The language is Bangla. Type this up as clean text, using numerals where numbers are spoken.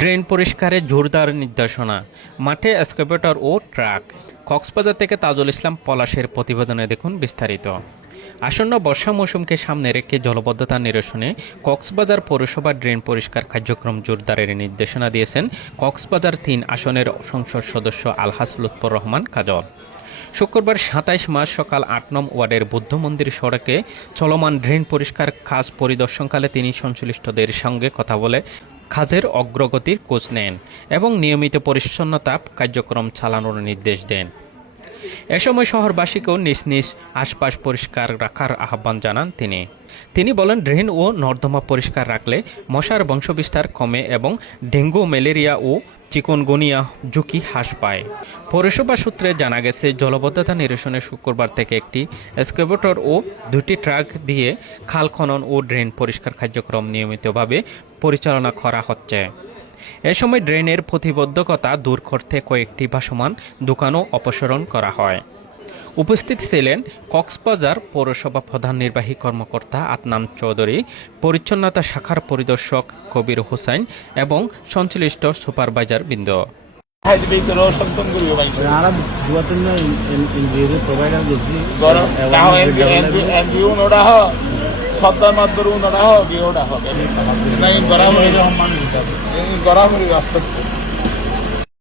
ড্রেন পরিষ্কারে জোরদার নির্দেশনা, মাঠে এক্সকাভেটর ও ট্রাক। কক্সবাজার থেকে তাজুল ইসলাম পলাশের প্রতিবেদনে দেখুন বিস্তারিত। আসন্ন বর্ষা মৌসুমকে সামনে রেখে জলবদ্ধতা নিরসনে কক্সবাজার পৌরসভা ড্রেন পরিষ্কার কার্যক্রম জোরদারের নির্দেশনা দিয়েছেন কক্সবাজার ৩ আসনের সংসদ সদস্য আলহাজ লুৎফর রহমান কাজল। শুক্রবার ২৭ মার্চ সকাল ৮ নং ওয়ার্ডের বুদ্ধ মন্দির সড়কে চলমান ড্রেন পরিষ্কার কাজ পরিদর্শনকালে তিনি সংশ্লিষ্টদের সঙ্গে কথা বলে কাজের অগ্রগতির খোঁজ নেন এবং নিয়মিত পরিচ্ছন্নতা কার্যক্রম চালানোর নির্দেশ দেন। এ সময় শহরবাসীকেও নিজ নিজ আশপাশ পরিষ্কার রাখার আহ্বান জানান তিনি বলেন, ড্রেন ও নর্দমা পরিষ্কার রাখলে মশার বংশবিস্তার কমে এবং ডেঙ্গু, ম্যালেরিয়া ও চিকুনগুনিয়া ঝুঁকি হ্রাস পায়। পৌরসভা সূত্রে জানা গেছে, জলবদ্ধতা নিরসনে শুক্রবার থেকে একটি এক্সকাভেটর ও 2টি ট্রাক দিয়ে খাল খনন ও ড্রেন পরিষ্কার কার্যক্রম নিয়মিতভাবে পরিচালনা করা হচ্ছে। এ সময় ড্রেনের প্রতিবন্ধকতা দূর করতে কয়েকটি ভাসমান দোকানও অপসারণ করা হয়। উপস্থিত ছিলেন কক্সবাজার পৌরসভা প্রধান নির্বাহী কর্মকর্তা আদনান চৌধুরী, পরিচ্ছন্নতা শাখার পরিদর্শক কবির হোসেন এবং সংশ্লিষ্ট সুপারভাইজার বৃন্দ। সপ্তাহ মাত্র উনারা হোক আস্তে আস্তে